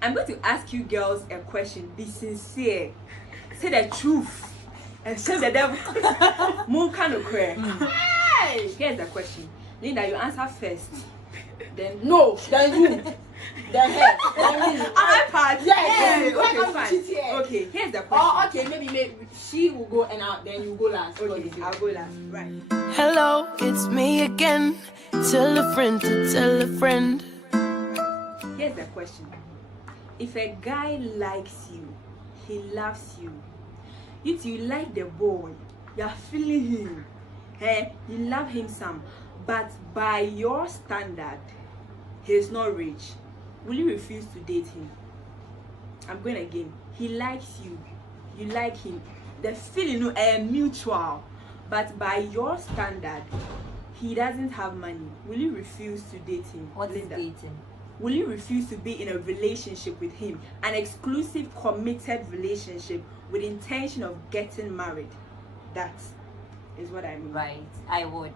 I'm going to ask you girls a question. Be sincere. Say the truth. And say the devil. More kind of cry. Hey! Here's the question. Linda, you answer first. Then no, then you. Then her. Then you. I part. Yeah. Okay, fine. Okay, here's the question. Oh, okay, maybe she will go and then you go last. Okay, I'll go last. Right. Hello, it's me again. Tell a friend to tell a friend. Here's the question. If a guy likes you, he loves you. You like the boy, you're feeling him. Hey, you love him some, but by your standard, he's not rich. Will you refuse to date him? I'm going again. He likes you, you like him. The feeling is mutual, but by your standard, he doesn't have money. Will you refuse to date him? What is dating? Will you refuse to be in a relationship with him, an exclusive, committed relationship with intention of getting married? That is what I mean. Right, I would.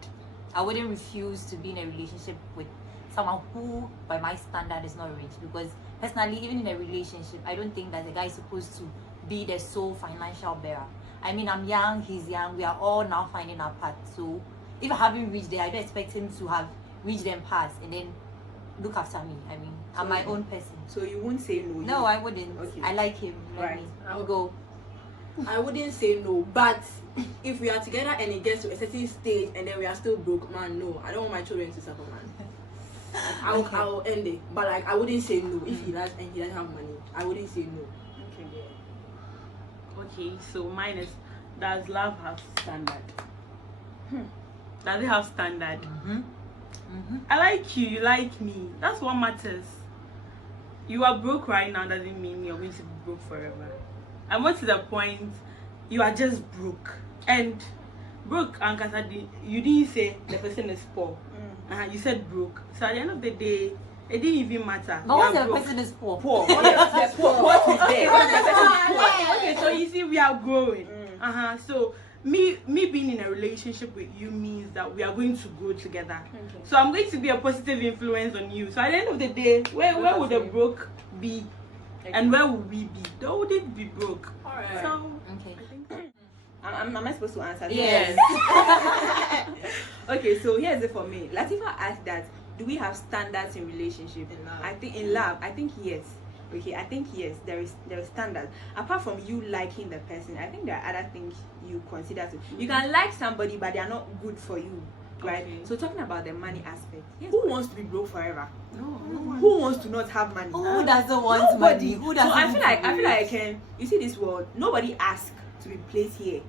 I wouldn't refuse to be in a relationship with someone who, by my standard, is not rich. Because personally, even in a relationship, I don't think that the guy is supposed to be the sole financial bearer. I mean, I'm young, he's young, we are all now finding our path. So if I haven't reached there, I don't expect him to have reached them past and then look after me. I mean, I'm my own person. So you won't say no? No, I wouldn't. Okay. I like him. Right. I'll go. I wouldn't say no, but if we are together and it gets to a certain stage and then we are still broke, man, no. I don't want my children to suffer, man. I'll end it. But like, I wouldn't say no if he does and he doesn't have money. I wouldn't say no. Okay, so mine is, does love have standard? Does it have standard? I like you, you like me. That's what matters. You are broke right now doesn't mean you're going to be broke forever. I went to the point you are just broke. And broke, Ankasa, you didn't say the person is poor. You said broke. So at the end of the day, it didn't even matter. But what the person is poor? Poor. Yes, poor. What is there? Okay, so you see, we are growing. So me being in a relationship with you means that we are going to grow together. So I'm going to be a positive influence on you. So at the end of the day, where would the broke be? And where would we be? They wouldn't be broke. Alright. So Okay. Am I supposed to answer? Yes. Okay, so here's it for me. Latifa asked that, do we have standards in relationship? In love. I think in love, I think yes. Okay, I think yes, there is standards. Apart from you liking the person, I think there are other things you consider too. You can like somebody, but they are not good for you, right? Okay. So talking about the money aspect, yes, Who wants to be broke forever? no one. Who wants to not have money? Who doesn't want Nobody. money? Who So I doesn't? feel like I can. You see this world. Nobody asked to be placed here.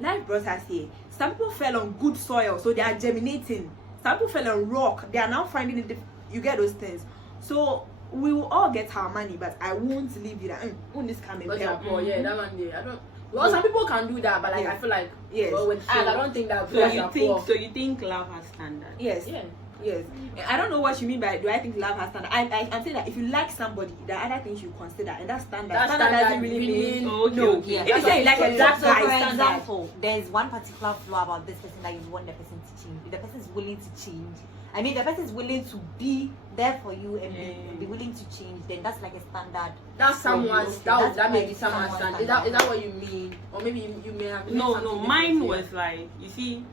Life brought us here. Some people fell on good soil, so they are germinating. Some people fell on rock. They are now finding it. You get those things. So we will all get our money, but I won't leave you that. When this coming, But you're poor, yeah, that one day. I don't. Well, some people can do that, but like I feel like well, with us, I don't think that. So you think love has standard? yes, Yeah. yes. I don't know what you mean by do I think love has standard. I'm saying that if you like somebody, there are other things you consider, and that's standard. That standard doesn't standard really mean- mean Okay. Yeah. If you say you like a black So guy, for standard. example, there's one particular flaw about this person that you want the person to change. If the person is willing to change, I mean, the person is willing to be there for you and be willing to change, then that's like a standard. That's someone's. Okay, That may be that's someone's someone's standard. Is that what you mean? Or maybe you may have. No, something mine different, was like, you see,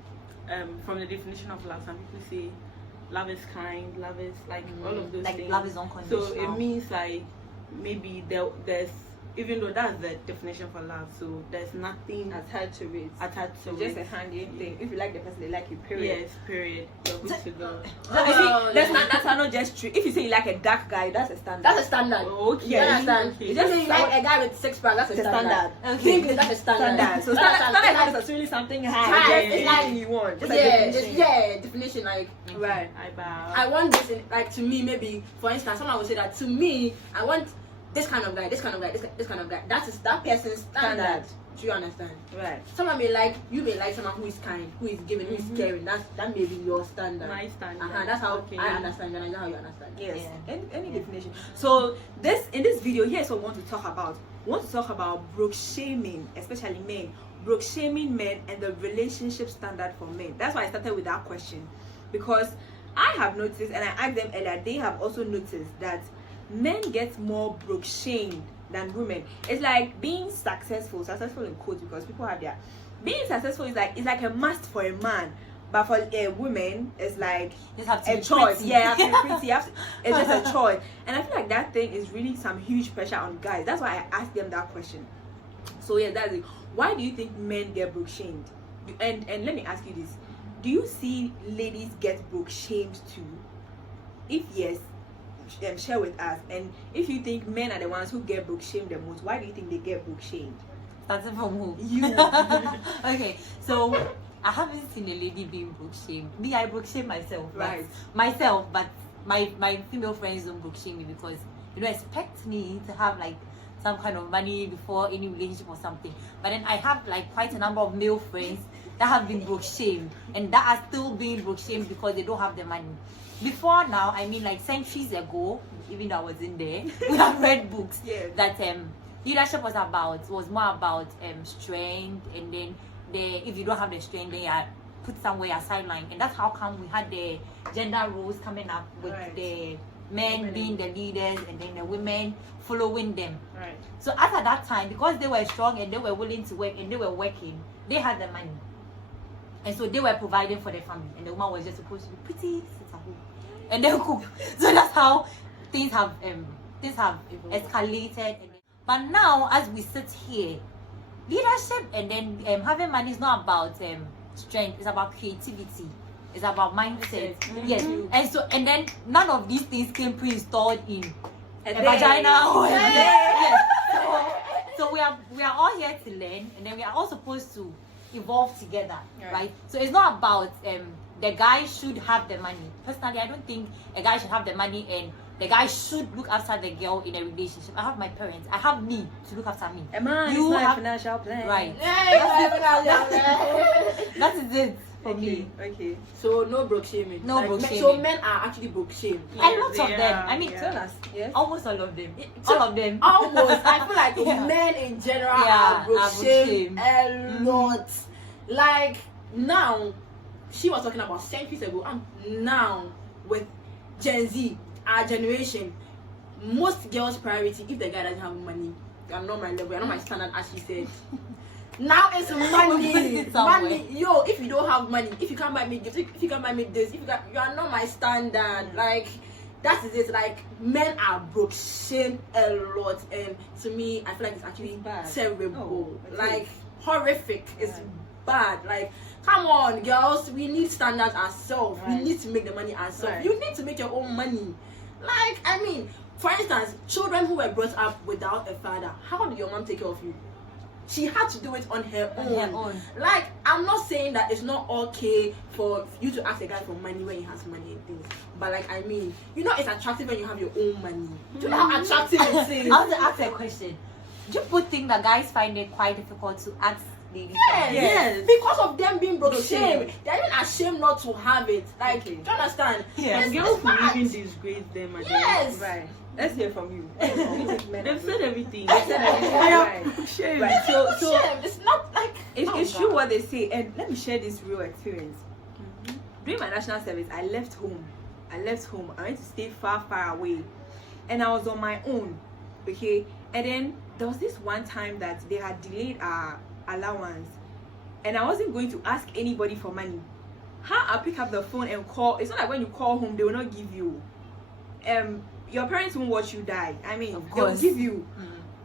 from the definition of love, some people say love is kind, love is like all of those Like things. love is unconditional. So it means like maybe there's, even though that's the definition for love, so there's nothing attached to it. attached to It's just it. a handy thing. If you like the person, they like you. Period. Yes, period. You're good to go. So, you see, the standards are not just true. If you say you like a dark guy, that's a standard. That's a standard. Okay. You understand? Okay. It's just like a guy with 6 pack. That's a It's a standard. standard. That's a standard. standard. So That's standard is like- not necessarily something high. High, It's it's just like- anything you want. Just Definition. Like, Right. I bow. I want this. Like to me, maybe for instance, someone would say that to me, I want this kind of guy, this kind of guy, this kind of guy. That is that person's standard. Do you understand? Right. Someone you may like someone who is kind, who is giving, who is caring. That may be your standard. My standard. That's how Okay. I understand. And I know how you understand. Yes. Yeah. Any definition. So in this video, here's what we want to talk about. We want to talk about broke shaming, especially men. Broke shaming men and the relationship standard for men. That's why I started with that question, because I have noticed, and I asked them earlier, they have also noticed that men get more broke shamed than women. It's like being successful in quotes, because people have their being successful is like, it's like a must for a man, but for a woman it's like a choice. Pretty. Yeah, you have to be pretty. It's just a choice. And I feel like that thing is really some huge pressure on guys. That's why I asked them that question. So yeah, that's it. Why do you think men get broke shamed? And let me ask you this: do you see ladies get broke shamed too? If yes, share with us. And if you think men are the ones who get broke shamed the most, why do you think they get broke shamed? That's from who? You. Okay, so I haven't seen a lady being broke shamed. Me, I broke shame myself. Right. But my female friends don't broke shame me, because expect me to have like some kind of money before any relationship or something. But then I have like quite a number of male friends that have been broke shamed, and that are still being broke shamed because they don't have the money. Before now, I mean, like centuries ago, even though I was in there, we have read books that leadership was more about strength, and then if you don't have the strength, they are put somewhere sideline, and that's how come we had the gender roles coming up with the men being the leaders and then the women following them. Right. So at that time, because they were strong and they were willing to work and they were working, they had the money, and so they were providing for their family, and the woman was just supposed to be pretty, sit at home, and then cook. So that's how things have escalated. But now, as we sit here, leadership and then having money is not about strength. It's about creativity. It's about mindset. Yes. And then none of these things came pre-installed in a vagina. Or yes. So we are all here to learn, and then we are all supposed to evolve together, right? So it's not about the guy should have the money. Personally, I don't think a guy should have the money and the guy should look after the girl in a relationship. I have my parents. I have me to look after me. A man is not a financial plan. Right. That is it for me. Okay. So no broke shaming. No broke shaming. So men are actually broke shamed. And lots of them. I mean, Yes. almost all of them. All of them. Almost. I feel like men in general are broke shamed a lot. Like now, she was talking about centuries ago, and now with Gen Z, our generation, most girls' priority, if the guy doesn't have money, I'm not my level, I'm not my standard, as she said. Now it's money. Money. Yo, if you don't have money, if you can't buy me gifts, if you can't buy me this, you are not my standard. Like, that is it. Like, men are broke shamed a lot, and to me, I feel like it's actually terrible. Like, horrific. It's bad. Like, come on, girls, we need standards ourselves. We need to make the money ourselves. You need to make your own money. Like, I mean, for instance, children who were brought up without a father, how did your mom take care of you? She had to do it on her own. Like, I'm not saying that it's not okay for you to ask a guy for money when he has money and things, but like, I mean, it's attractive when you have your own money. Do you know how attractive it is? I want to ask a question. Do you both think that guys find it quite difficult to ask ladies? Yes. Because of them being broke shamed. They're even ashamed not to have it. Like, do you understand? Yeah, girls will even disgrace them. Yes. Right. Let's hear from you. They've said everything. Right. So it's not like it's true what they say. And let me share this real experience. During my national service, I left home. I went to stay far away, and I was on my own. Okay, and then there was this one time that they had delayed our allowance, and I wasn't going to ask anybody for money. How I pick up the phone and call? It's not like when you call home, they will not give you. Your parents won't watch you die. I mean, they'll give you.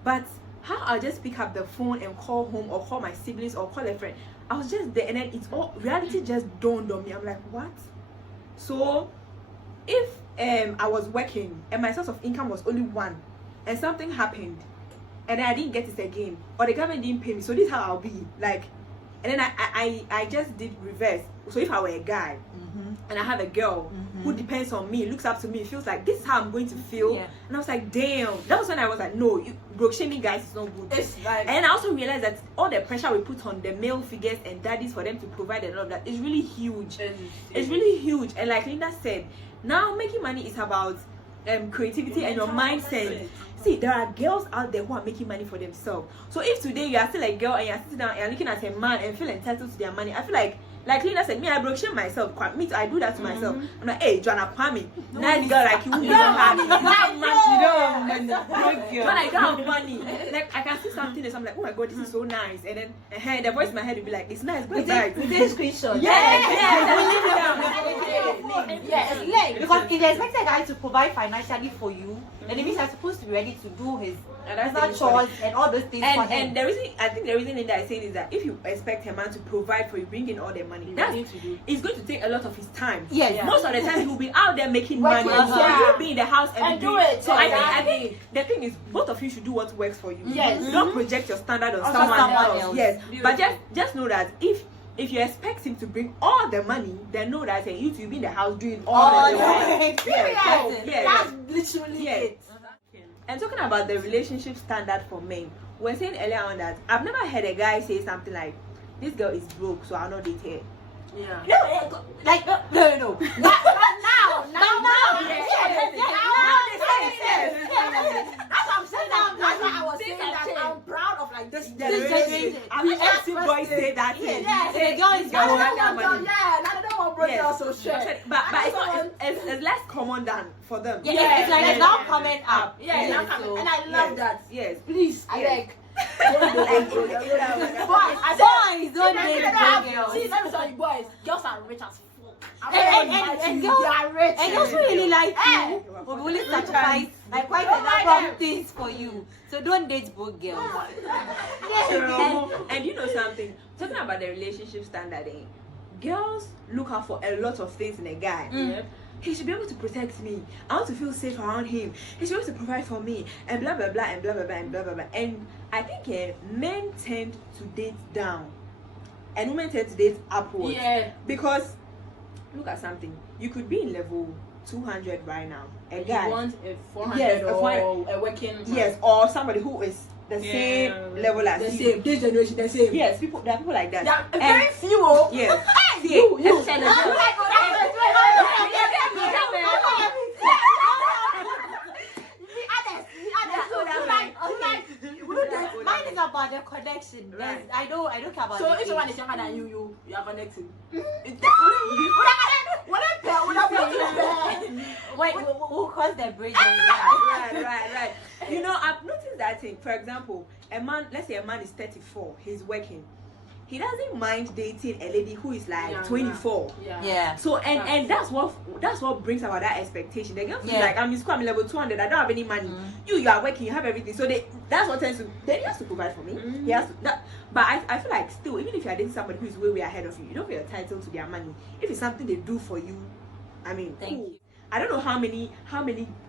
But how I'll just pick up the phone and call home, or call my siblings, or call a friend. I was just there, and then reality just dawned on me. I'm like, what? So if I was working and my source of income was only one, and something happened, and I didn't get it again, or the government didn't pay me, so this is how I'll be. Like, and then I just did reverse. So if I were a guy and I have a girl who depends on me, looks up to me, feels like this is how I'm going to feel, and I was like, damn. That was when I was like, no, broke shaming guys is not good. It's like, and I also realized that all the pressure we put on the male figures and daddies for them to provide and all of that is really huge. It's really huge. And like Linda said, now making money is about creativity and your mindset. See, there are girls out there who are making money for themselves. So if today you are still a girl and you're sitting down and you're looking at a man and feel entitled to their money, I feel like Like Lena said, me, I broke shame myself. Me too, I do that to myself. I'm like, hey, Joanna Kwame, nice girl like you, you don't have money. When I don't have money, like I can see something and I'm like, oh my god, this is so nice. And then the voice in my head will be like, it's nice, but This screenshot. Yes. Because if you expect a guy to provide financially for you, then it means you're supposed to be ready to do his chores and all those things for him. And the reason, I think the reason in that I say is that if you expect a man to provide for you, bring in all the money, it's going to take a lot of his time. Yes. Most of the time he will be out there making money. Working, So you'll be in the house and do it. So I think the thing is, both of you should do what works for you. Yes. Don't project your standard on someone someone else. else. Yes. But just know that if you expect him to bring all the money, then know that you to be in the house doing all the work. Yes. That's literally it. And talking about the relationship standard for men, we're saying earlier on that I've never heard a guy say something like, "This girl is broke, so I'll not date her." Yeah. No. Now. That's what I'm saying. That's why I was saying that I'm proud of like this generation. I've heard boys say that. Yeah. The girl is Now broke. they don't want broke girls so shit. But it's less common than for them. Yeah, it's like it's now coming up. Yeah, now coming. And I love that. Yes. Please, I beg. Boys don't date broke girls. See, let me tell you, boys, girls are rich as fuck. And girls are rich. And girls who really like you will be willing to sacrifice like quite a number of things for you. So don't date broke girls. And you know something? Talking about the relationship standard, girls look out for a lot of things in a guy. He should be able to protect me. I want to feel safe around him. He should be able to provide for me, and blah blah blah and blah blah blah and blah blah blah. And I think men tend to date down, and women tend to date upwards. Yeah. Because look at something. You could be in level 200 right now. A guy. You want a 400 Yes, or a working man. Yes, or somebody who is the same level as the you. same. This generation, the same. Yes, there are people like that. Yeah, very few. Yes. See, You. let's tell them. Mine is about the connection. Yes, I don't care about So the if age. someone is younger than you are connecting. Wait, we'll cross the bridge. Right. You know, I've noticed that thing. For example, a man, let's say a man is 34, he's working. He doesn't mind dating a lady who is like 24. Yeah. So and that's what brings about that expectation. The girl feels like I'm in school, I'm level 200, I don't have any money. You are working, you have everything. So that's what tends to then he has to provide for me. He has to but I feel like still, even if you are dating somebody who is way ahead of you, you don't feel entitled to their money. If it's something they do for you, I mean, Thank you. I don't know how many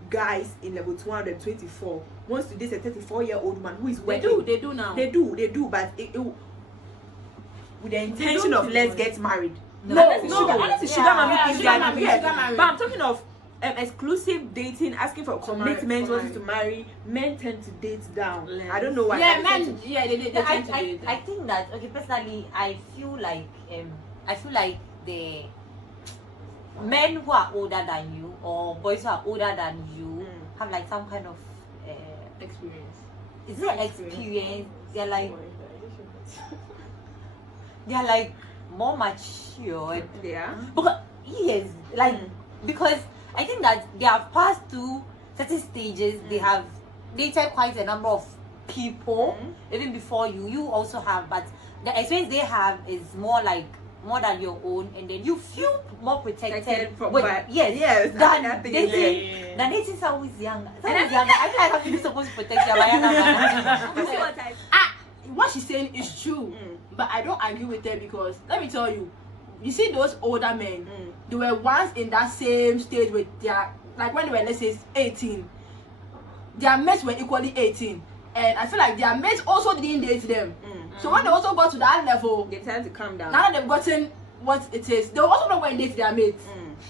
guys in level 224 wants to date a 34-year-old man who is working. They do now. They do, but it with the intention of let's get married. No. Unless it's sugar mommy things sugar like mommy, yes. sugar mommy. But I'm talking of exclusive dating, asking for commitment, for wanting to marry. Men tend to date down. I don't know why. Yeah, men. Yeah, they tend to date. I think that personally, I feel like the men who are older than you or boys who are older than you have like some kind of experience. Is it experience? They're like more mature. Yeah. Because because I think that they have passed through certain stages. They have dated quite a number of people even before you. You also have, but the experience they have is more than your own, and then you feel more protected. Yes. Than dating someone who's younger. Someone who's younger. I feel like I'm really supposed to protect your younger man. You see what I What she's saying is true, but I don't agree with her because let me tell you, you see those older men, they were once in that same stage with their, like when they were, let's say 18, their mates were equally 18, and I feel like their mates also didn't date them. So when they also got to that level, they tend to calm down. now that they've gotten what it is, they also not going to date their mates.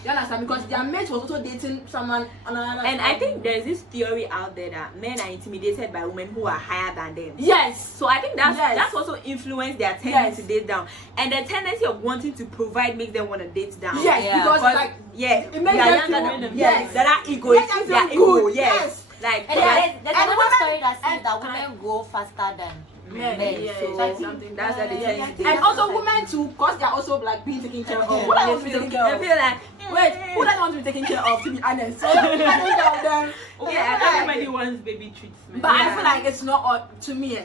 You understand? Because their mates was also dating someone. And I think there's this theory out there that men are intimidated by women who are higher than them. Yes. So I think that's also influenced their tendency to date down, and the tendency of wanting to provide makes them want to date down. Yes, because like it makes they are them younger feel- than yes. that are egoistic. Makes them They are feel ego. good. Yes. Like And there's another women- story that says and that women go grow faster than Men, men. yeah, So I think something that's how they tell you. and also women too, because they are also like being taken care of. Who doesn't want to be taken care I of? feel like Wait, who doesn't want to be taken care of? To be honest, so I don't tell them. Yeah, like- everybody wants baby treatment. But I feel like it's not to me.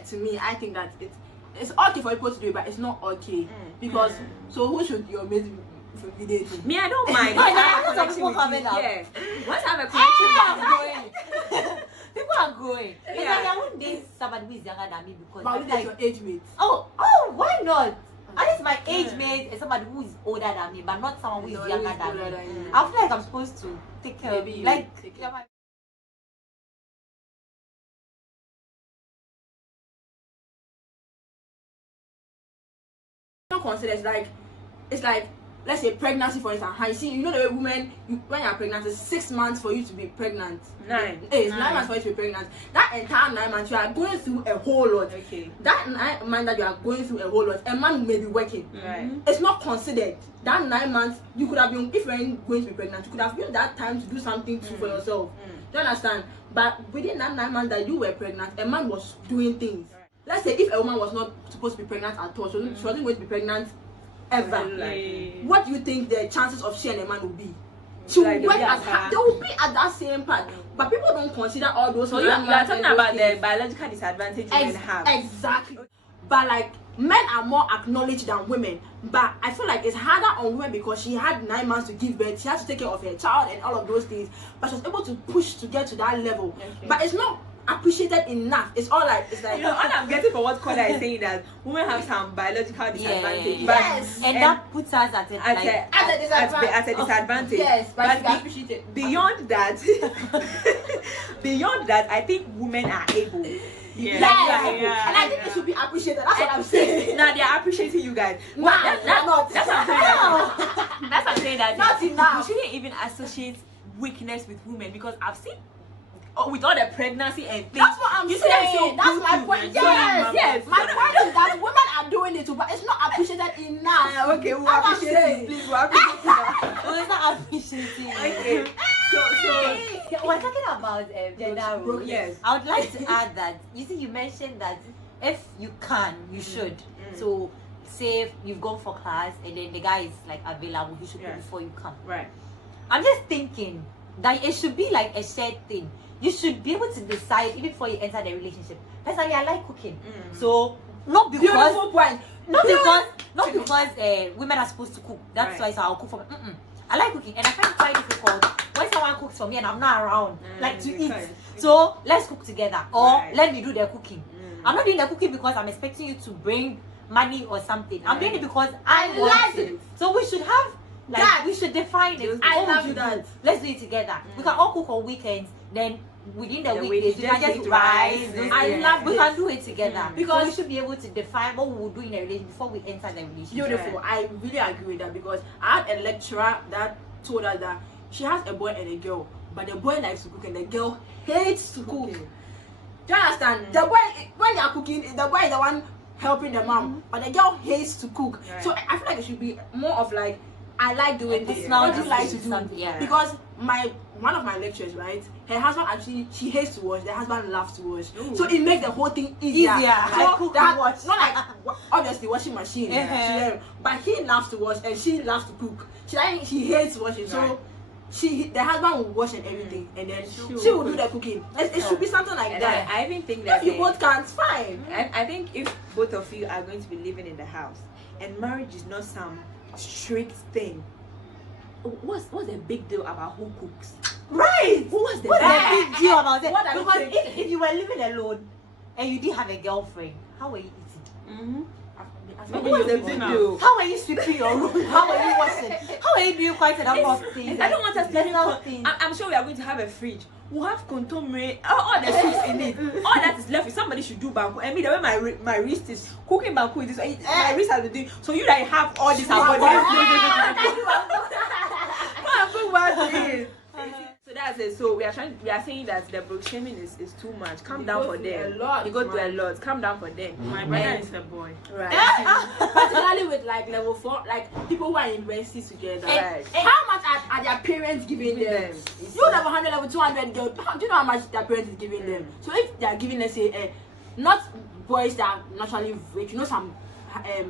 I think that it's okay for people to do it, but it's not okay because so who should your mate be dating? me, I don't mind. No, Once I yeah, have a some connection people with have you, it now. yeah. Once I have a connection with you, People are growing. It's Yeah. like I won't date somebody who is younger than me because But it's that's like, your age mate. oh, why not? At least my age mate is somebody who is older than me, but not someone who is No, younger who is than older me. than you. I feel like I'm supposed to take care Maybe of you you. Like, take yeah, my- Not considered. It's like let's say pregnancy for instance. I see you know the way women when you're pregnant it's 6 months for you to be pregnant. 9. It's 9 months for you to be pregnant. That entire 9 months you are going through a whole lot. Okay. That 9 months that you are going through a whole lot, a man may be working. Right. It's not considered. That 9 months you could have been if you weren't going to be pregnant, you could have used that time to do something too for yourself. Do you understand? But within that 9 months that you were pregnant, a man was doing things. Right. Let's say if a woman was not supposed to be pregnant at all, she wasn't going to be pregnant ever. Like, What do you think the chances of she and a man will be? She will Like work they'll at be her, at they will be at that same part. But people don't consider all those. so you are talking about the biological disadvantage women have. Exactly. But like men are more acknowledged than women. But I feel like it's harder on women because she had 9 months to give birth. She had to take care of her child and all of those things. But she was able to push to get to that level. Okay. But it's not appreciated enough. It's all like it's like You know, all I'm getting for what Koda is saying that women have some biological disadvantage. Yeah. But Yes. and that puts us at a, at like, at a disadvantage. Yes, but But you can appreciate it. beyond that, beyond that, I think women are able. Yeah. Yes. And I think it should be appreciated. That's what I'm saying. Now they are appreciating you guys. Nah, That's not. what I'm saying. That's what I'm saying. That Not enough. we shouldn't even associate weakness with women because I've seen. Oh, with all the pregnancy and things. That's what I'm you see them so saying. That's good my too. point. So, Yes. My point is that women are doing it too, but it's not appreciated enough. Okay, we'll That's what I'm appreciate saying. it. Please, we'll appreciate it. oh, it's not appreciating. Okay. So Yeah, we're talking about gender roles. yes. I would like to add that you see, you mentioned that if you can, you should. So, say if you've gone for class and then the guy is like available, he should Yeah. go before you come. Right. I'm just thinking that it should be like a shared thing. You should be able to decide even before you enter the relationship. Personally, I like cooking, so not because Beautiful point. not because women are supposed to cook. That's Right. why so I'll cook for me. I like cooking, and I find it quite difficult when someone cooks for me and I'm not around, like to eat. because- So let's cook together, or Right. let me do the cooking. I'm not doing the cooking because I'm expecting you to bring money or something. I'm doing it because I I want like it. it. So we should have like That- we should define it. I What would love you that. do? Let's do it together. We can all cook on weekends. Then within the The weekdays, week- we can just just eat rise. rice, those I things. love We this. can do it together Because- so we should be able to define what we will do in a relationship before we enter the relationship. Beautiful. I really agree with that because I had a lecturer that told us that she has a boy and a girl, but the boy likes to cook and the girl hates to cook. Okay. Do you understand? The boy, when they are cooking, the boy is the one helping the mom, but the girl hates to cook. Right. So I feel like it should be more of like, I like doing this. personal What do you like to decision, do? something, yeah. Because one of my lectures, right? Her husband actually she hates to wash. The husband loves to wash. Ooh. So it makes the whole thing easier. Easier. So Like cook, that, you watch. not like obviously washing machine. Uh-huh. But he loves to wash and she loves to cook. She hates washing. So Right. the husband will wash and everything, and then She she will will do the cooking. It should be something like And that. I even think that If you both can, it's fine. I think if both of you are going to be living in the house and marriage is not some strict thing, what's the big deal about who cooks? Right. What's the What's big the big deal about it? What are you Because saying? if you were living alone and you didn't have a girlfriend, how were you eating? What's the big deal? How are you sweeping your room? How are you washing? How are you doing quite a number of things? I don't want us to Personal even things. I'm sure we are going to have a fridge. We'll have contomere, all the soups in it. All that is left. If somebody should do banku. I mean, the way my wrist is cooking banku is this. My wrist has been doing. So you like have all this about So that's it. So we are saying that the broke shaming is too much. Calm You down go for through them. a lot, You go through a man. lot. Calm down for them. My brother And- is a boy. right. Particularly with like level 4, like people who are in university together. Right. How much are their parents giving them? It's You level 100, level 200 girl. Do you know how much their parents is giving them? So if they are giving, let's say, not boys that are naturally rich. You know, some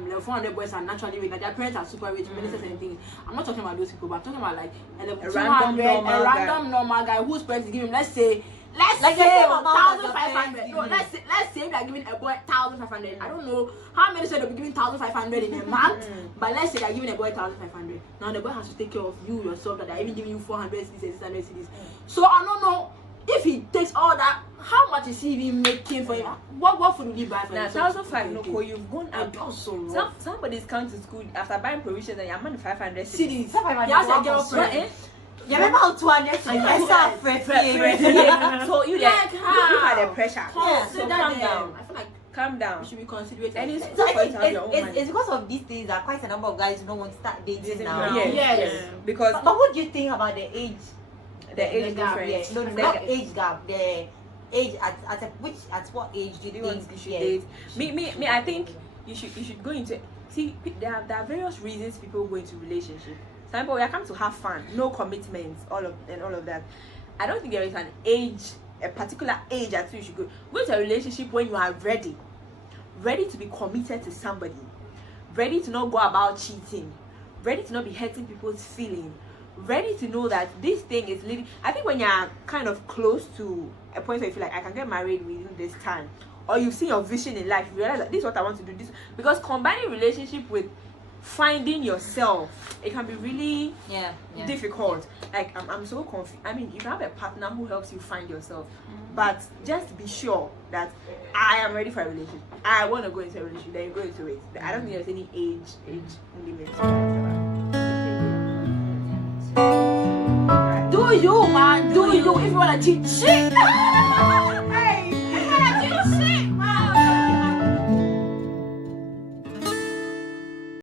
level 400 boys are naturally rich, like their parents are super rich, ministers and things. I'm not talking about those people, but I'm talking about like a level 200, a random normal guy whose parents give him, let's say like 1,500. No, let's say they're giving a boy 1,500. I don't know how many say they'll be giving 1,500 in a month, but let's say they're giving a boy 1,500. Now the boy has to take care of you yourself, that they're even giving you 400 CDs and 600 CDs. So I don't know if he takes all that. How much is he even making for him? What food will he buy for him? Now 1,500, no, you've gone up. So Somebody's coming to school after buying provisions and you're money 500 CDs. CDs. He has a girlfriend. You remember how 200 So you Like look how? at the pressure. Consider So calm them. down. I feel like Calm down. we should be considerate. And it's So I for you think to have your own money. it's because of these things that quite a number of guys don't want to start dating now. Yes. Yes. Because But what do you think about the age? the age gap, difference. No, not age gap. The age at what age do Do you you want think you should yes. date? Me. I think you should go into. See, there are various reasons people go into relationship. Some people, we are come to have fun, no commitments, all of that. I don't think there is an age, a particular age at which you should go into a relationship when you are ready to be committed to somebody, ready to not go about cheating, ready to not be hurting people's feelings, ready to know that this thing is leading. I think when you're kind of close to a point where you feel like I can get married within this time, or you've seen your vision in life, you realize that this is what I want to do. This, because combining relationship with finding yourself, it can be really difficult. Like I'm so confused. I mean, you can have a partner who helps you find yourself, but just be sure that I am ready for a relationship. I want to go into a relationship. Then you go into it. I don't think there's any age limit. Do you, man? Do you? If you wanna cheat, cheat.